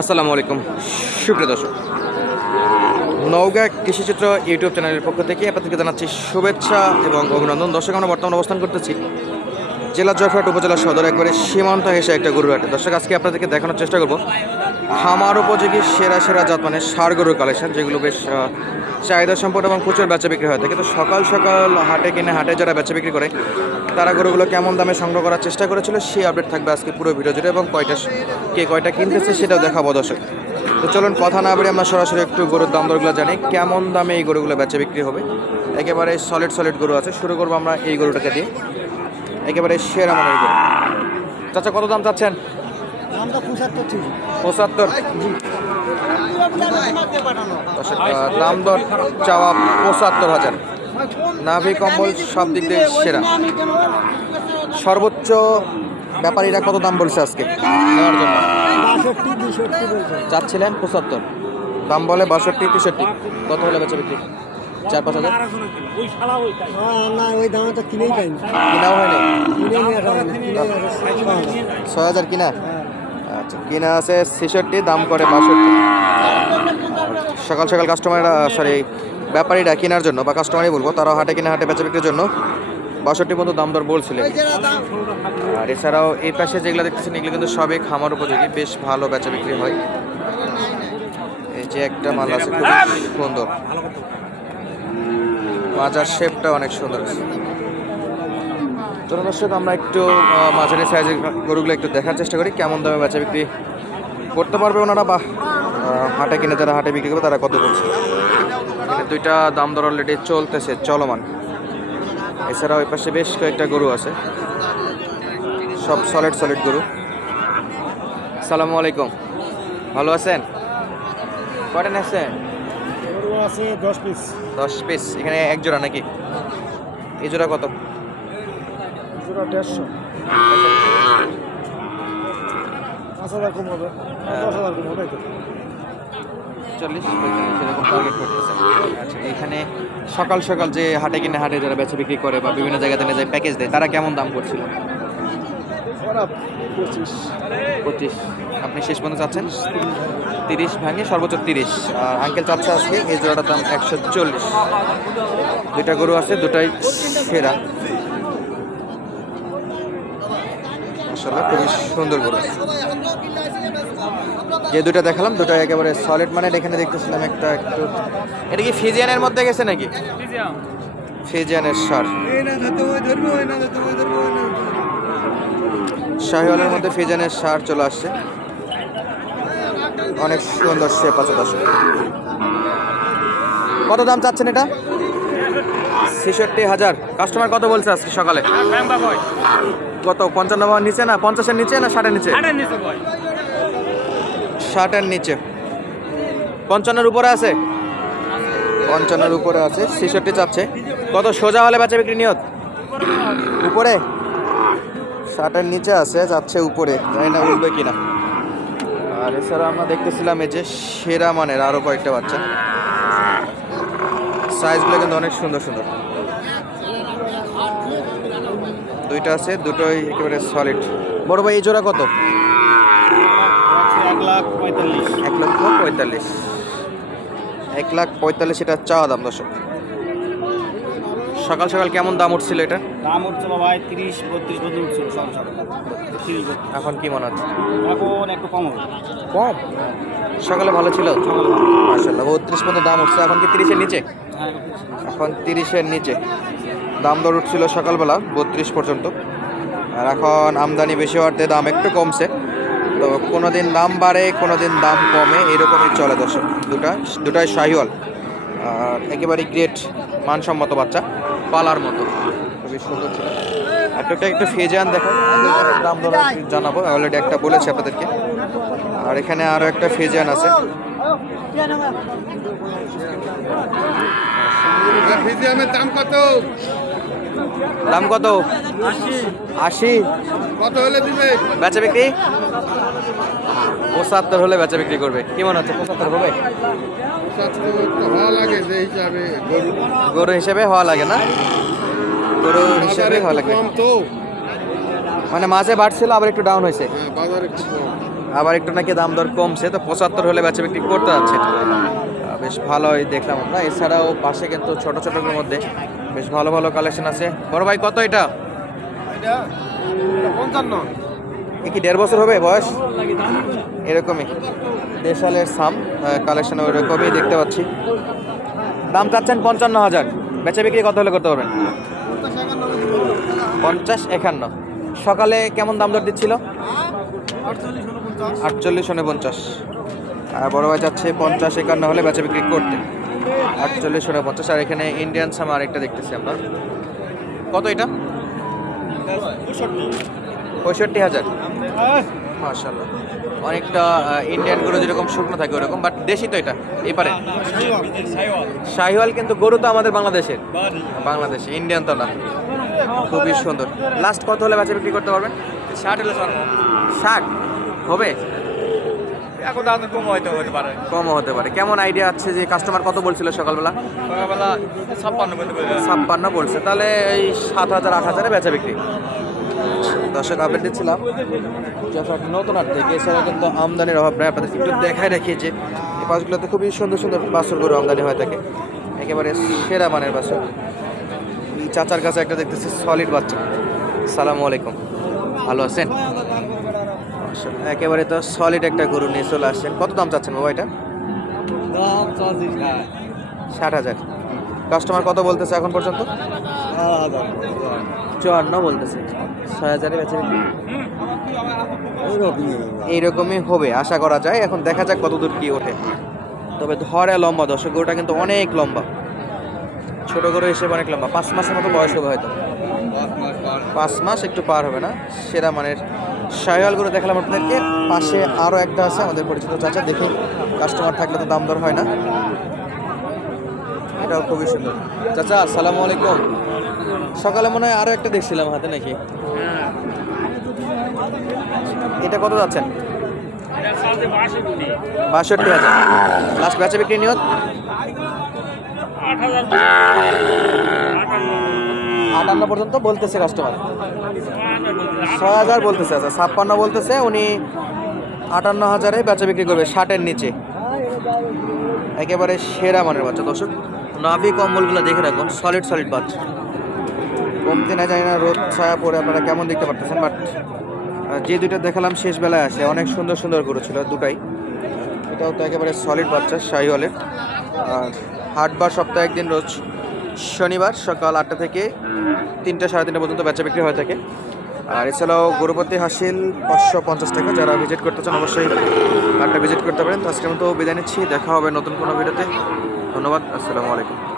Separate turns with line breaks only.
আসসালামু আলাইকুম। সুপ্রিয় দর্শক, নওগাঁ কৃষিচিত্র ইউটিউব চ্যানেলের পক্ষ থেকে আপনাদেরকে জানাচ্ছি শুভেচ্ছা এবং অভিনন্দন। দর্শক, আমরা বর্তমানে অবস্থান করতেছি জেলা জয়ফাট উপজেলা সদর একবারে সীমান্ত হেসে একটা গরুর হাটে দর্শক, আজকে আপনাদেরকে দেখানোর চেষ্টা করব খামার উপযোগী সেরা সেরা জাত মানে সার গরুর কালেকশন যেগুলো বেশ চাহিদা সম্পন্ন এবং প্রচুর বেচা বিক্রি হয়। থাকে তো সকাল সকাল হাটে কিনে হাটে যারা বেচা বিক্রি করে, তারা গরুগুলো কেমন দামে সংগ্রহ করার চেষ্টা করেছিল সেই আপডেট থাকবে আজকে পুরো ভিডিও জুড়ে এবং কয়টা কে কয়টা কিনতেছে সেটাও দেখাবো দর্শক। তো চলুন, কথা না বলে আমরা সরাসরি একটু গরুর দাম দরগুলো জানি, কেমন দামে এই গরুগুলো বেচা বিক্রি হবে? একেবারে সলিড সলিড গরু আছে। শুরু করব আমরা এই গরুটাকে দিয়ে। একেবারে সেরা মানের গরু। চাচা কত দাম চাচ্ছেন?
পঁচাত্তর
দাম দর চাওয়া পঁচাত্তর হাজার। নাভি কম্বল সব দিক দিয়ে সেরা। সর্বোচ্চ ব্যাপারীরা কত দাম বলছে আজকে? নেওয়ার জন্য। চাচ্ছিলেন পঁচাত্তর। দাম বলে বাষট্টি তেষট্টি। কত হলে বেচা বিক্রি? চার পাঁচ হাজার?
না ওই দামে তো কিনেই পাইনি
কিনাও ছয় হাজার কিনা? আচ্ছা কিনা আছে ছেষট্টি দাম করে বাষট্টি। সকাল সকাল কাস্টমাররা সরি ব্যাপারীরা কেনার জন্য বা কাস্টমারই বলব তারাও হাটে কিনে হাটে বেচা বিক্রির জন্য বাষট্টি মতো দাম দর বলছিলেন আর এছাড়াও এই পাশে যেগুলো দেখতেছেন এগুলো কিন্তু সবই খামার উপযোগী বেশ ভালো বেচা বিক্রি হয়। এই যে একটা মাল আছে খুব সুন্দর। মাজার শেপটা অনেক সুন্দর চলুন দর্শক, আমরা একটু মাঝারি সাইজের গরুগুলো একটু দেখার চেষ্টা করি, কেমন দামে বেচা বিক্রি করতে পারবে ওনারা বা হাটে কিনে যারা হাটে বিক্রি করবে, তারা কত করছে দুইটা দাম দর অলরেডি চলতেছে, চলমান। এছাড়া ওই পাশে বেশ কয়েকটা গরু আছে। সব সলিড সলিড গরু। সালামু আলাইকুম। ভালো আছেন? কয়টা নেছেন
আছে দশ পিস
দশ পিস এখানে এক জোড়া নাকি? এই জোড়া কত?
জোড়া দেড়শো। পাঁচ হাজার কম হবে। দশ হাজার কম হবে তো?
চল্লিশ পঁয়তাল্লিশ এরকম টার্গেট আচ্ছা এখানে সকাল সকাল যে হাটে কিনে হাটে যারা বেচা বিক্রি করে বা বিভিন্ন জায়গাতে নিয়ে যায় প্যাকেজ দেয় তারা কেমন দাম করছিল?
পঁচিশ।
আপনি শেষ পর্যন্ত চাচ্ছেন? তিরিশ ভাঙে সর্বোচ্চ তিরিশ। আর আঙ্কেল চাচ্ছে আজকে, এই জোড়াটার দাম একশো চল্লিশ। দুটা গরু আছে, দুটাই সেরা। খুবই সুন্দর গরু। যে দুটো দেখালাম দুটো একেবারে সলিড মানে এখানে দেখতেছিলাম একটা একটু এটা কি ফিজিয়ানের মধ্যে গেছে নাকি? ফিজিয়ানের সার। শাহিওয়ালের মধ্যে ফিজিয়ানের সার চলে আসছে। অনেক সুন্দর শেপ আছে দর্শক। কত দাম চাচ্ছেন এটা? ছেষট্টি হাজার। কাস্টমার কত বলছে আজকে সকালে? কত পঞ্চান্ন বাবার নিচে না পঞ্চাশের নিচে না ষাটের নিচে? ষাটের নিচে। পঞ্চান্নর উপরে আছে? পঞ্চান্নর উপরে আছে। ছেষট্টি চাচ্ছে। কত সোজা হলে বেচা বিক্রি নিয়ত? উপরে? ষাটের নিচে আছে যাচ্ছে উপরে। জানি না উঠবে কিনা। এছাড়া আমরা দেখতেছিলাম এই যে সেরা মানের আরও কয়েকটা বাচ্চা। সাইজগুলো কিন্তু অনেক সুন্দর সুন্দর। দুইটা আছে দুটোই একেবারে সলিড বড় ভাই এই জোড়া কত?
এক লাখ পঁয়তাল্লিশ।
এক লক্ষ পঁয়তাল্লিশ। এক লাখ পঁয়তাল্লিশ এটা চাওয়া দাম দর্শক। সকাল সকাল কেমন দাম উঠছিল এটা?
দাম উঠছিল ভাই তিরিশ বত্রিশ পর্যন্ত উঠছিল সব তিরিশ
এখন কি মনে হচ্ছে?
এখন একটু কম হবে।
কম? সকালে ভালো ছিল? মাসাল্লাহ বত্রিশ পর্যন্ত দাম উঠছে। এখন কি তিরিশের নিচে? এখন তিরিশের নিচে। দাম দর উঠছিল সকালবেলা বত্রিশ পর্যন্ত। আর এখন আমদানি বেশি হওয়াতে দাম একটু কমছে। তো কোনো দিন দাম বাড়ে কোনো দিন দাম কমে এরকমই চলে দর্শক। দুটা দুটাই শাহিওয়াল আর একেবারে গ্রেট মানসম্মত বাচ্চা। পালার মতো। খুবই সুন্দর ছিল। আর একটা ফেজান দেখো। দাম দর জানাব। অলরেডি একটা বলেছি আপনাদেরকে। আর এখানে আরও একটা ফেজান আছে।
ফিজিয়ামের দাম কত?
দাম কত? আশি।
কত হলে দিবে?
বেচা বিক্রি? পঁচাত্তর হলে বেচা বিক্রি করবে। কি মনে হচ্ছে পঁচাত্তর হবে?
হওয়া লাগে যে হিসাবে গরু।
গরু হিসেবে হওয়া লাগে না? গরু হিসেবে হওয়া লাগে।
কম তো।
মানে মাঝে বাড়ছিল আবার একটু ডাউন হয়েছে।
হ্যাঁ
আবার একটু নাকি দাম দর কমছে তো পঁচাত্তর হলে বেচা বিক্রি করতে যাচ্ছে বেশ ভালোই দেখলাম আমরা। এছাড়াও পাশে কিন্তু ছোট ছোটগুলোর মধ্যে বেশ ভালো ভালো কালেকশন আছে। বড় ভাই কত এটা?
পঞ্চান্ন।
কি দেড় বছর হবে বয়স? এরকমই। দেশালের সাম। কালেকশন ওইরকমই দেখতে পাচ্ছি। দাম চাচ্ছেন পঞ্চান্ন হাজার। বেচা বিক্রি কত হলে করতে পারবেন? পঞ্চাশ একান্ন। সকালে কেমন দাম দর দিচ্ছিল?
আটচল্লিশ উনপঞ্চাশ
আর বড় ভাই যাচ্ছে পঞ্চাশ একান্ন হলে বেচা বিক্রি করতে। আটচল্লিশ উনপঞ্চাশ আর এখানে ইন্ডিয়ান সাম আরেকটা দেখতেছি আমরা। কত এটা? পঁয়ষট্টি হাজার। মার্শাল্লাহ অনেকটা ইন্ডিয়ানগুলো যেরকম শুকনো থাকে ওরকম বাট দেশি তো এটা এপারে। শাহিওয়াল কিন্তু গরু তো আমাদের বাংলাদেশের। বাংলাদেশে ইন্ডিয়ান তো না। খুবই সুন্দর। লাস্ট কত হলে বেচা বিক্রি করতে পারবেন?
ষাট হলে
ষাট? হবে?
এখন দাম কম হতে পারে।
কমও হতে পারে। কেমন আইডিয়া আছে যে কাস্টমার কত বলছিল সকালবেলা?
সকালবেলা ছাপ্পান্ন
ছাপ্পান্ন বলছে। তাহলে এই সাত হাজার আট হাজারে বেচা বিক্রি। দর্শক আপডেট দিচ্ছিলাম নতুন হাট থেকে এছাড়া কিন্তু আমদানির অভাব নেই আপনাদের একটু দেখায় রাখি যে এই পাঁচগুলোতে খুবই সুন্দর সুন্দর বাছুর গরু আমদানি হয়ে থাকে। একেবারে সেরা মানের বাছুর এই চাচার কাছে একটা দেখতেছি সলিড বাচ্চা। সালামু আলাইকুম। ভালো আছেন? একেবারে তো সলিড একটা গরু নিয়ে চলে আসছেন। কত দাম চাচ্ছেন বাবা এটা? ষাট হাজার। কাস্টমার কত বলতেছে এখন পর্যন্ত? চুয়ান্ন বলতেছে। ছয় হাজারে বেচে এইরকমই হবে। আশা করা যায়। এখন দেখা যাক কতদূর কি ওঠে। তবে ধরে লম্বা দর্শক গরুটা কিন্তু অনেক লম্বা। ছোট গরু হিসেবে অনেক লম্বা। পাঁচ মাসের মতো বয়স হবে হয়তো। পাঁচ মাস একটু পার হবে না। সেরা মানের শাহিওয়াল গরু দেখালাম আপনাদেরকে। পাশে আরও একটা আছে আমাদের পরিচিত চাচা। দেখে কাস্টমার থাকলে তো দাম দর হয় না। এটাও খুবই সুন্দর। চাচা, আসসালামু আলাইকুম। সকালে মনে হয় আরও একটা দেখছিলাম হাতে নাকি? এটা কত যাচ্ছেন? বাষট্টি হাজার। লাস্ট বেচা বিক্রি নিয়ত? আটান্ন পর্যন্ত বলতেছে কাস্টমার ছয় হাজার বলতেছে আচ্ছা ছাপ্পান্ন বলতেছে, উনি আটান্ন হাজারে বেচা বিক্রি করবে, ষাটের নিচে। একেবারে সেরা মানের বাচ্চা, দর্শক। নাভি কম্বলগুলো দেখে রাখুন সলিড সলিড বাচ্চা কমতে না, জানি না, রোদ, ছায়া পরে আপনারা কেমন দেখতে পারতেছেন বাট যে দুটো দেখালাম শেষ বেলায় আসে। অনেক সুন্দর সুন্দর গরু ছিল দুটাই। এটাও তো একেবারে সলিড বাচ্চা, শাহিওয়ালের। আর হাটবার সপ্তাহে একদিন রোজ শনিবার সকাল আটটা থেকে তিনটা, সাড়ে তিনটা পর্যন্ত বেচা বিক্রি হয়ে থাকে। আর এছাড়াও গরুপতি হাসিল পাঁচশো পঞ্চাশ টাকা, যারা ভিজিট করতে চান, অবশ্যই হাটটা ভিজিট করতে পারেন। তো আজকের মতো বিদায় নিচ্ছি। দেখা হবে নতুন কোনো ভিডিওতে। ধন্যবাদ। আসসালামু আলাইকুম।